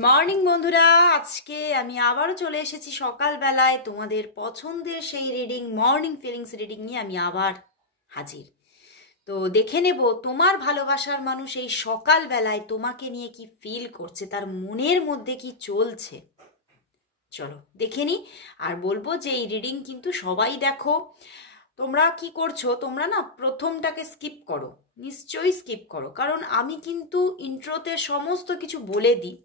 Morning বন্ধুরা, আজকে আমি আবারও চলে এসেছি সকালবেলায় তোমাদের পছন্দের সেই রিডিং মর্নিং ফিলিংস রিডিং নিয়ে আমি আবার হাজির। তো দেখে নেব তোমার ভালোবাসার মানুষ এই সকালবেলায় তোমাকে নিয়ে কি ফিল করছে, তার মনের মধ্যে কি চলছে। চলো দেখে নি। আর বলবো যে এই রিডিং কিন্তু সবাই দেখো। তোমরা কি করছো, তোমরা না প্রথমটাকে স্কিপ করো, নিশ্চয়ই স্কিপ করো, কারণ আমি কিন্তু ইন্ট্রোতে সমস্ত কিছু বলে দিই,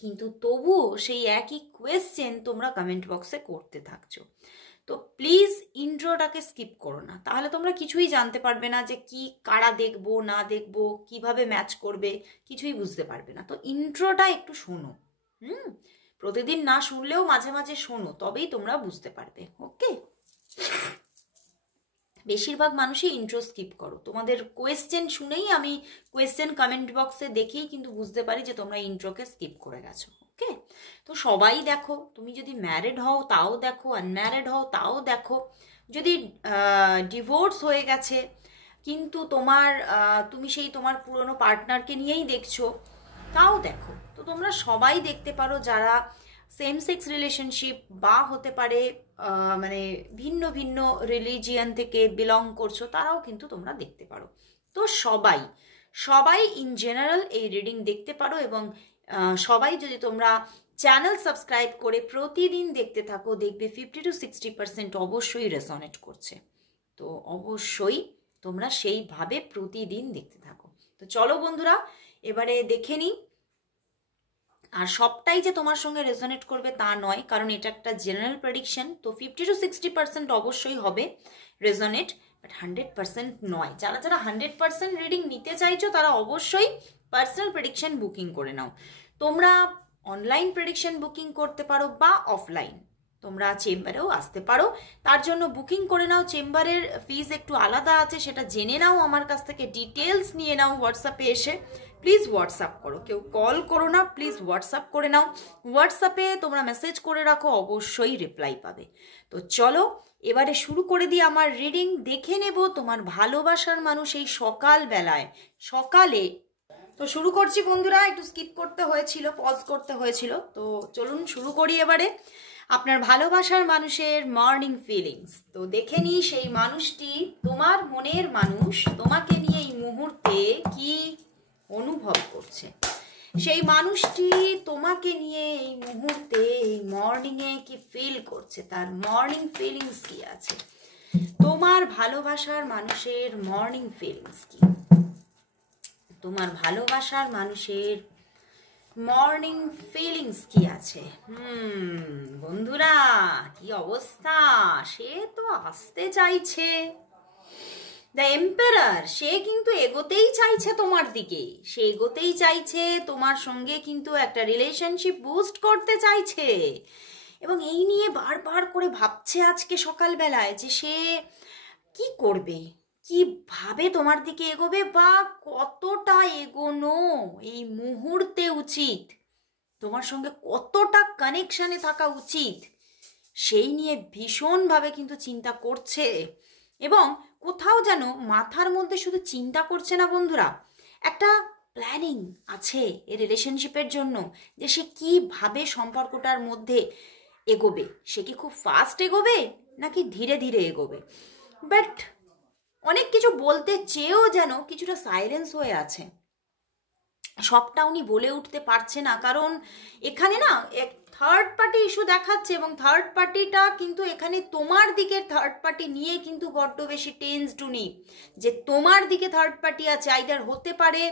কিন্তু তবুও সেই একই কোয়েশ্চেন তোমরা কমেন্ট বক্সে করতে থাকছো। তো প্লিজ ইন্ট্রোটাকে স্কিপ করো না, তাহলে তোমরা কিছুই জানতে পারবে না যে কি কারা দেখবো না দেখবো, কিভাবে ম্যাচ করবে, কিছুই বুঝতে পারবে না। তো ইন্ট্রোটা একটু শোনো, প্রতিদিন না শুনলেও মাঝে মাঝে শোনো, তবেই তোমরা বুঝতে পারবে। ওকে, বেশিরভাগ মানুষই ইন্ট্রো স্কিপ করো। তোমাদের কোয়েশ্চেন শুনেই আমি কোয়েশ্চেন কমেন্ট বক্সে দেখেই কিন্তু বুঝতে পারি যে তোমরা ইন্ট্রোকে স্কিপ করে গেছো। ওকে, তো সবাই দেখো, তুমি যদি ম্যারিড হও তাও দেখো, আনম্যারিড হও তাও দেখো, যদি ডিভোর্স হয়ে গেছে কিন্তু তুমি সেই তোমার পুরনো পার্টনারকে নিয়েই দেখছো তাও দেখো। তো তোমরা সবাই দেখতে পারো, যারা সেম সেক্স রিলেশনশিপ বা হতে পারে মানে ভিন্ন ভিন্ন রিলিজিয়ান থেকে বিলং করছো, তারাও কিন্তু তোমরা দেখতে পারো। তো সবাই সবাই ইন জেনারেল এই রিডিং দেখতে পারো, এবং সবাই যদি তোমরা চ্যানেল সাবস্ক্রাইব করে প্রতিদিন দেখতে থাকো, দেখবে 50-60% অবশ্যই রেজনেট করছে। তো অবশ্যই তোমরা সেইভাবে প্রতিদিন দেখতে থাকো। তো চলো বন্ধুরা, এবারে দেখে নিই। আর সবটাই যে তোমার সঙ্গে রেজোনেট করবে তা নয়, কারণ এটা একটা জেনারেল প্রেডিকশন। তো 50-60% অবশ্যই হবে রেজোনেট, বাট 100% নয়। যারা যারা 100% রিডিং নিতে চাইছো তারা অবশ্যই পার্সোনাল প্রেডিকশন বুকিং করে নাও। তোমরা অনলাইন প্রেডিকশন বুকিং করতে পারো বা অফলাইন, তোমরা চেম্বারেও আসতে পারো। তার জন্য বুকিং করে নাও। চেম্বারের ফিজ একটু আলাদা আছে, সেটা জেনে নাও, আমার কাছ থেকে ডিটেলস নিয়ে নাও হোয়াটসঅ্যাপে এসে। প্লিজ হোয়াটসঅ্যাপ করো, কেউ কল করো না, প্লিজ হোয়াটসঅ্যাপ করে নাও। হোয়াটসঅ্যাপে তোমরা মেসেজ করে রাখো, অবশ্যই রিপ্লাই পাবে। তো চলো এবারে শুরু করে দিই আমার রিডিং। দেখে নেব তোমার ভালোবাসার মানুষ এই সকালবেলায়, সকালে। তো শুরু করছি বন্ধুরা, একটু স্কিপ করতে হয়েছিল, পজ করতে হয়েছিল। তো চলুন শুরু করি এবারে। আপনার ভালোবাসার মানুষের মর্নিং ফিলিংস। তো দেখে নিই সেই মানুষটি, তোমার মনের মানুষ, তোমাকে নিয়ে এই মুহূর্তে কি অনুভব করছে। সেই মানুষটি তোমাকে নিয়ে এই মুহূর্তে এই মর্নিংয়ে কি ফিল করছে, তার মর্নিং ফিলিংস কি আছে। তোমার ভালোবাসার মানুষের মর্নিং ফিলিংস কি, তোমার ভালোবাসার মানুষের মর্নিং ফিলিংস কি আছে। বন্ধুরা, কি অবস্থা, সে তো আসতে চাইছে। দ্য এম্পারার, সে কিন্তু এগোতেই চাইছে তোমার দিকে, সে এগোতেই চাইছে তোমার সঙ্গে, কিন্তু একটা রিলেশনশিপ বুস্ট করতে চাইছে, এবং এই নিয়ে বারবার করে ভাবছে আজকে সকালবেলায় যে সে কি করবে, কিভাবে তোমার দিকে এগোবে, বা কতটা এগোনো এই মুহূর্তে উচিত, তোমার সঙ্গে কতটা কানেকশানে থাকা উচিত, সেই নিয়ে ভীষণভাবে কিন্তু চিন্তা করছে। এবং কোথাও যেন মাথার মধ্যে শুধু চিন্তা করছে না বন্ধুরা, একটা প্ল্যানিং আছে এই রিলেশনশিপের জন্য, যে সে কীভাবে সম্পর্কটার মধ্যে এগোবে। সে কি খুব ফাস্ট এগোবে নাকি ধীরে ধীরে এগোবে, বাট অনেক কিছু বলতে চেয়েও যেন কিছুটা সাইলেন্স হয়ে আছে। সবটা উনি বলে উঠতে পারছে না, কারণ এখানে না এক থার্ড পার্টি ইস্যু দেখাচ্ছে, এবং থার্ড পার্টিটা কিন্তু এখানে তোমার দিকের থার্ড পার্টি নিয়ে কিন্তু বড্ড বেশি টেন্সড উনি, যে তোমার দিকে থার্ড পার্টি আছে। আইদার হতে পারে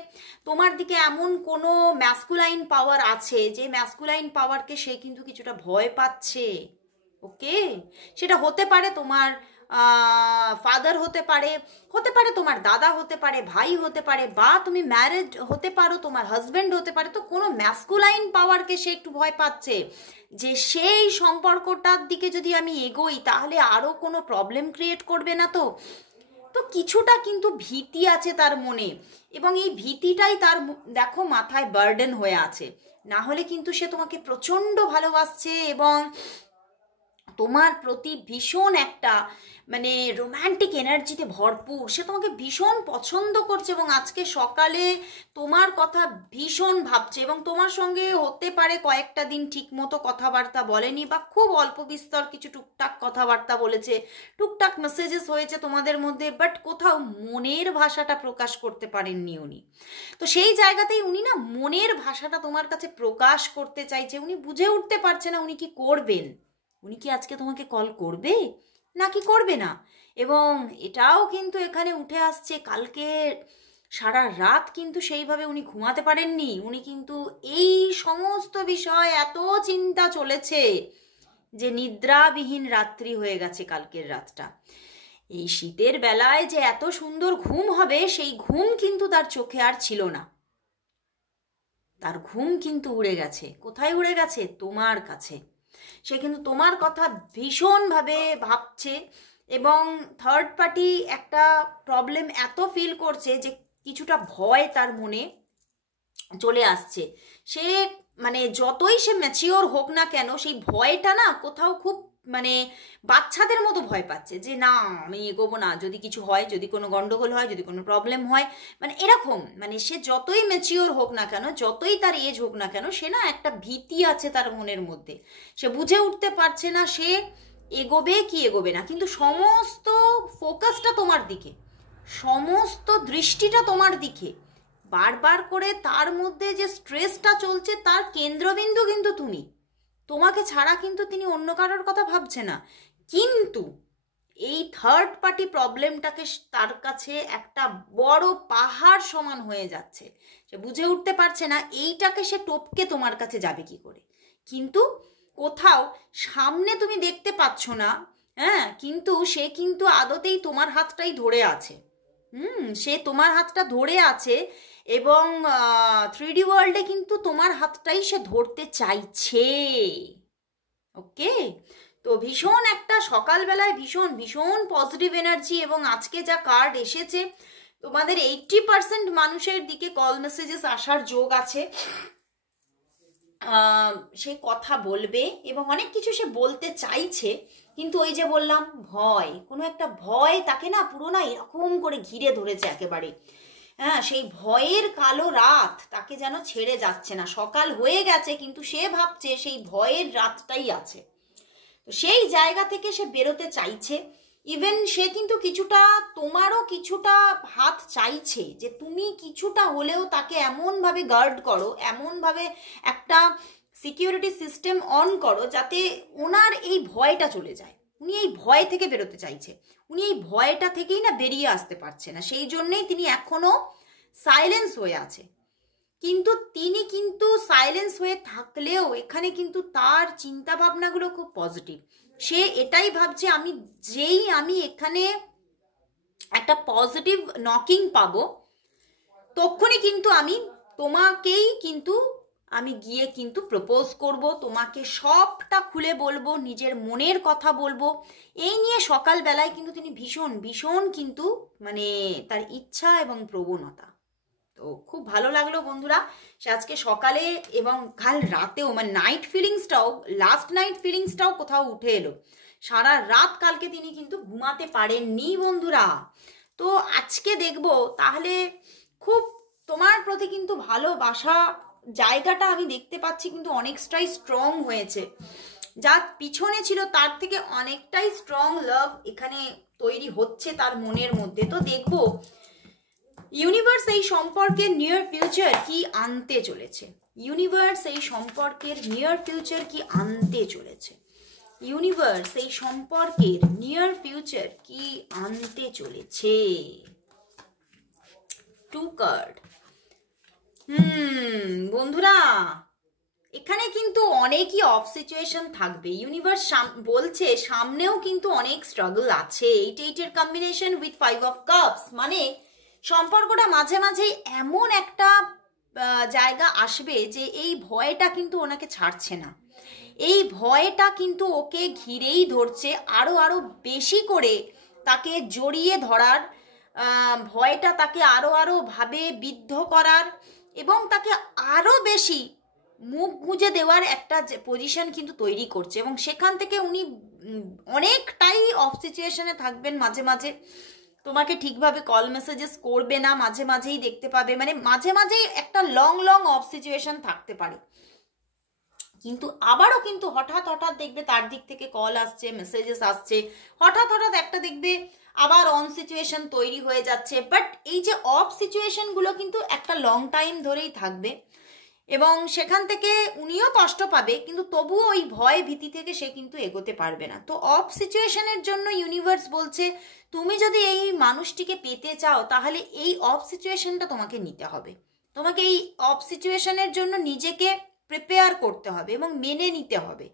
তোমার দিকে এমন কোনো ম্যাসকুলাইন পাওয়ার আছে, যে ম্যাসকুলাইন পাওয়ারকে সে কিন্তু কিছুটা ভয় পাচ্ছে। ওকে, সেটা হতে পারে তোমার ফাদার, হতে পারে তোমার দাদা, হতে পারে ভাই, হতে পারে, বা তুমি ম্যারেড হতে পারো, তোমার হাজব্যান্ড হতে পারে। তো কোনো ম্যাসকুলাইন পাওয়ারকে সে একটু ভয় পাচ্ছে, যে সেই সম্পর্কটার দিকে যদি আমি এগোই তাহলে আরও কোনো প্রবলেম ক্রিয়েট করবে না। তো তো কিছুটা কিন্তু ভীতি আছে তার মনে, এবং এই ভীতিটাই তার দেখো মাথায় বার্ডেন হয়ে আছে। না হলে কিন্তু সে তোমাকে প্রচণ্ড ভালোবাসছে, এবং তোমার প্রতি ভীষণ একটা মানে রোম্যান্টিক এনার্জিতে ভরপুর, সে তোমাকে ভীষণ পছন্দ করছে এবং আজকে সকালে তোমার কথা ভীষণ ভাবছে এবং তোমার সঙ্গে হতে পারে কয়েকটা দিন ঠিকমতো কথাবার্তা বলেনি বা খুব অল্প বিস্তর কিছু টুকটাক কথাবার্তা বলেছে, টুকটাক মেসেজেস হয়েছে তোমাদের মধ্যে, বাট কোথাও মনের ভাষাটা প্রকাশ করতে পারেননি উনি। তো সেই জায়গাতেই উনি না মনের ভাষাটা তোমার কাছে প্রকাশ করতে চাইছে, উনি বুঝে উঠতে পারছে না উনি কি করবেন। উনি কি আজকে তোমাকে কল করবে নাকি করবে না। এবং এটাও কিন্তু এখানে উঠে আসছে, কালকে সারা রাত কিন্তু সেইভাবে উনি ঘুমাতে পারেননি, উনি কিন্তু এই সমস্ত বিষয় এত চিন্তা চলেছে যে নিদ্রাবিহীন রাত্রি হয়ে গেছে কালকের রাতটা। এই শীতের বেলায় যে এত সুন্দর ঘুম হবে সেই ঘুম কিন্তু তার চোখে আর ছিল না, তার ঘুম কিন্তু উড়ে গেছে। কোথায় উড়ে গেছে? তোমার কাছে। সে কিন্তু তোমার কথা ভীষণভাবে ভাবছে এবং থার্ড পার্টি একটা প্রবলেম এত ফিল করছে যে কিছুটা ভয় তার মনে চলে আসছে। সে মানে যতই সে ম্যাচিওর হোক না কেন সেই ভয়টা না কোথাও খুব মানে বাচ্চাদের মতো ভয় পাচ্ছে যে না আমি এগোবো না, যদি কিছু হয়, যদি কোনো গন্ডগোল হয়, যদি কোনো প্রবলেম হয়, মানে এরকম মানে সে যতই ম্যাচিওর হোক না কেন, যতই তার এজ হোক না কেন, সে না একটা ভীতি আছে তার মনের মধ্যে। সে বুঝে উঠতে পারছে না সে এগোবে কি এগোবে না, কিন্তু সমস্ত ফোকাসটা তোমার দিকে, সমস্ত দৃষ্টিটা তোমার দিকে। বারবার করে তার মধ্যে যে স্ট্রেসটা চলছে তার কেন্দ্রবিন্দু কিন্তু তুমি, তোমাকে ছাড়া কিন্তু তিনি অন্য কারোর কথা ভাবছে না। কিন্তু এই থার্ড পার্টি প্রবলেমটাকে তার কাছে একটা বড় পাহাড় সমান হয়ে যাচ্ছে, সে বুঝে উঠতে পারছে না এইটাকে সে টপকে তোমার কাছে যাবে কি করে। কিন্তু কোথাও সামনে তুমি দেখতে পাচ্ছ না, হ্যাঁ, কিন্তু সে কিন্তু আদতেই তোমার হাতটাই ধরে আছে। সে তোমার হাতটা ধরে আছে এবং 3D ওয়ার্ল্ডে কিন্তু তোমার হাতটাই সে ধরতে চাইছে। ওকে, তো ভীষণ একটা সকালবেলায় ভীষণ ভীষণ পজিটিভ এনার্জি এবং আজকে যা কার্ড এসেছে তোমাদের 80% মানুষের দিকে কল মেসেজেস আসার যোগ আছে। সে কথা বলবে এবং অনেক কিছু সে বলতে চাইছে, কিন্তু ওই যে বললাম ভয়, কোনো একটা ভয় তাকে না পুরো না এরকম করে ঘিরে ধরেছে একেবারে। হ্যাঁ, সেই ভয়ের কালো রাত তাকে যেন ছেড়ে যাচ্ছে না। সকাল হয়ে গেছে কিন্তু সে ভাবছে সেই ভয়ের রাতটাই আছে। তো সেই জায়গা থেকে সে বেরোতে চাইছে। ইভেন সে কিন্তু কিছুটা তোমারও কিছুটা হাত চাইছে যে তুমি কিছুটা হলেও তাকে এমনভাবে গার্ড করো, এমনভাবে একটা সিকিউরিটি সিস্টেম অন করো যাতে ওনার এই ভয়টা চলে যায়। উনি এই ভয় থেকে বেরোতে চাইছে, উনি এই ভয়টা থেকেই না বেরিয়ে আসতে পারছে না, সেই জন্যেই তিনি এখনো সাইলেন্স হয়ে আছে। কিন্তু তিনি কিন্তু সাইলেন্স হয়ে থাকলেও এখানে কিন্তু তার চিন্তা ভাবনাগুলো খুব পজিটিভ। সে এটাই ভাবছে আমি এখানে একটা পজিটিভ নকিং পাবো, তখনই কিন্তু আমি তোমাকেই কিন্তু আমি গিয়ে কিন্তু প্রপোজ করব, তোমাকে সবটা খুলে বলবো, নিজের মনের কথা বলবো। এই নিয়ে সকালবেলায় কিন্তু তিনি ভীষণ ভীষণ কিন্তু মানে তার ইচ্ছা এবং প্রবণতা। তো খুব ভালো লাগলো বন্ধুরা, সে আজকে সকালে এবং কাল রাতেও মানে নাইট ফিলিংসটাও, লাস্ট নাইট ফিলিংসটাও কোথাও উঠে এলো। সারা রাত কালকে তিনি কিন্তু ঘুমাতে পারেননি বন্ধুরা। তো আজকে দেখবো তাহলে খুব তোমার প্রতি কিন্তু ভালোবাসা জায়গাটা আমি দেখতে পাচ্ছি কিন্তু অনেকটাই স্ট্রং হয়েছে, যা পিছনে ছিল তার থেকে অনেকটাই স্ট্রং লাভ এখানে তৈরি হচ্ছে তার মনের মধ্যে। তো দেখবো ইউনিভার্স এই সম্পর্কের নিয়ার ফিউচার কি আনতে চলেছে, ইউনিভার্স এই সম্পর্কের নিয়ার ফিউচার কি আনতে চলেছে, ইউনিভার্স এই সম্পর্কের নিয়ার ফিউচার কি আনতে চলেছে। 2 কার্ড। বন্ধুরা এখানে কিন্তু অনেকই অফ সিচুয়েশন থাকবে। ইউনিভার্স বলছে সামনেও কিন্তু অনেক স্ট্রাগল আছে। 8-8 কম্বিনেশন উইথ 5 অফ কাপস, মানে সম্পর্কটা মাঝে মাঝে এমন একটা জায়গা আসবে যে এই ভয়টা কিন্তু ওনাকে ছাড়ছে না, এই ভয়টা কিন্তু ওকে ঘিরেই ধরছে, আরো আরো বেশি করে তাকে জড়িয়ে ধরার ভয়টা তাকে আরো আরো ভাবে বিদ্ধ করার এবং তাকে আরো বেশি মুখ গুঁজে দেওয়ার একটা পজিশন কিন্তু তৈরি করছে, এবং সেখান থেকে উনি অনেকটাই অফ সিচুয়েশনে থাকবেন। মাঝে মাঝে তোমাকে ঠিকভাবে কল মেসেজেস করবে না, মাঝে মাঝেই দেখতে পাবে, মানে মাঝে মাঝেই একটা লং লং অফ সিচুয়েশন থাকতে পারে। কিন্তু আবারও কিন্তু হঠাৎ হঠাৎ দেখবে তার দিক থেকে কল আসছে, মেসেজেস আসছে, হঠাৎ হঠাৎ একটা দেখবে আবার অন সিচুয়েশন তৈরি হয়ে যাচ্ছে। বাট এই যে অফ সিচুয়েশনগুলো কিন্তু একটা লং টাইম ধরেই থাকবে, এবং সেখান থেকে উনিও কষ্ট পাবে, কিন্তু তবুও ওই ভয় ভীতি থেকে সে কিন্তু এগোতে পারবে না। তো অফ সিচুয়েশনের জন্য ইউনিভার্স বলছে তুমি যদি এই মানুষটিকে পেতে চাও তাহলে এই অফ সিচুয়েশনটা তোমাকে নিতে হবে, তোমাকে এই অফ সিচুয়েশনের জন্য নিজেকে প্রিপেয়ার করতে হবে এবং মেনে নিতে হবে।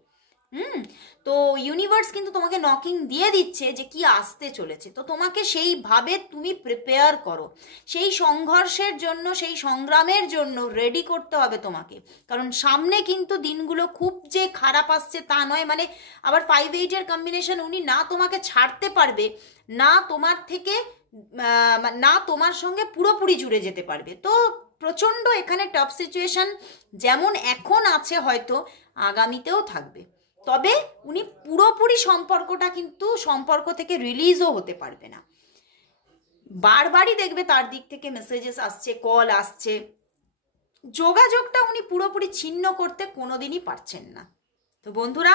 তো ইউনিভার্স কিন্তু তোমাকে নকিং দিয়ে দিচ্ছে যে কি আসতে চলেছে, তো তোমাকে সেইভাবে তুমি প্রিপেয়ার করো, সেই সংঘর্ষের জন্য, সেই সংগ্রামের জন্য রেডি করতে হবে তোমাকে। কারণ সামনে কিন্তু দিনগুলো খুব যে খারাপ আসছে তা নয়, মানে আবার 5-8-এর কম্বিনেশন, উনি না তোমাকে ছাড়তে পারবে, না তোমার থেকে না তোমার সঙ্গে পুরোপুরি জুড়ে যেতে পারবে। তো প্রচণ্ড এখানে টাফ সিচুয়েশন যেমন এখন আছে হয়তো আগামীতেও থাকবে, তবে উনি পুরোপুরি সম্পর্কটা কিন্তু সম্পর্ক থেকে রিলিজও হতে পারবে না। বারবারই দেখবে তার দিক থেকে মেসেজেস আসছে, কল আসছে, যোগাযোগটা উনি পুরোপুরি ছিন্ন করতে কোনোদিনই পারছেন না। তো বন্ধুরা,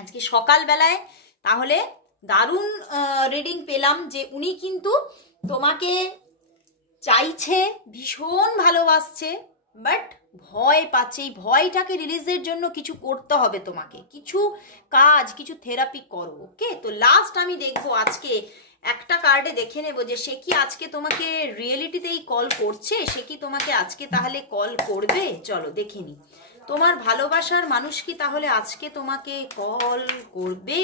আজকে সকালবেলায় তাহলে দারুণ রিডিং পেলাম যে উনি কিন্তু তোমাকে চাইছে, ভীষণ ভালোবাসছে, বাট ভয় পাচ্ছে। এই ভয়টাকে রিলিজের জন্য কিছু করতে হবে তোমাকে, কিছু কাজ, কিছু থেরাপি করো। ওকে, তো লাস্ট আমি দেখবো আজকে একটা কার্ডে দেখে নেব যে সে কি আজকে তোমাকে রিয়েলিটিতেই কল করছে, সে কি তোমাকে আজকে তাহলে কল করবে। চলো দেখে নি, তোমার ভালোবাসার মানুষ কি তাহলে আজকে তোমাকে কল করবে।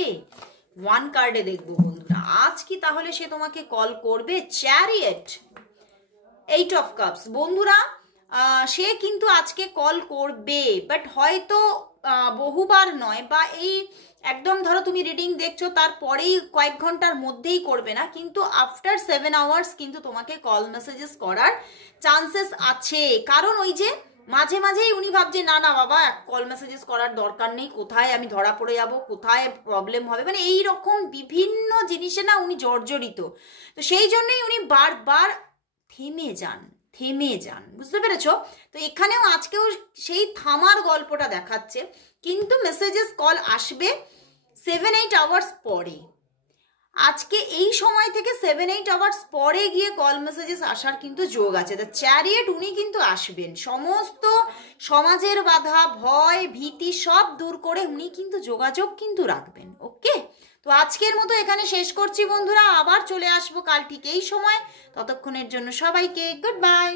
1 কার্ডে দেখবো বন্ধুরা, আজ কি তাহলে সে তোমাকে কল করবে। Chariot, 8 of cups. বন্ধুরা, সে কিন্তু আজকে কল করবে, বাট হয়তো বহুবার নয়, বা এই একদম ধরো তুমি রিডিং দেখছো তারপরেই কয়েক ঘন্টার মধ্যেই করবে না, কিন্তু আফটার 7 আওয়ার্স কিন্তু তোমাকে কল মেসেজেস করার চান্সেস আছে। কারণ ওই যে মাঝে মাঝেই উনি ভাবছে না না বাবা কল মেসেজেস করার দরকার নেই, কোথায় আমি ধরা পড়ে যাব, কোথায় প্রবলেম হবে, মানে এই রকম বিভিন্ন জিনিসে না উনি জর্জরিত। তো সেই জন্যই উনি বারবার থেমে যান, বুঝতে পেরেছো। তো এখানেও আজকেও সেই থামার গল্পটা দেখাচ্ছে, কিন্তু মেসেজেস কল আসবে 7-8 আওয়ার্স পরে। আজকে এই সময় থেকে 7-8 আওয়ার্স পরে গিয়ে কল মেসেজেস আসার কিন্তু যোগ আছে। দ্য চ্যারিয়েট, উনি কিন্তু আসবেন, সমস্ত সমাজের বাধা, ভয় ভীতি সব দূর করে উনি কিন্তু যোগাযোগ কিন্তু রাখবেন। ওকে, তো আজকের মতো এখানে শেষ করছি বন্ধুরা, আবার চলে আসবো কাল ঠিক এই সময়। ততক্ষণের জন্য সবাইকে গুড বাই।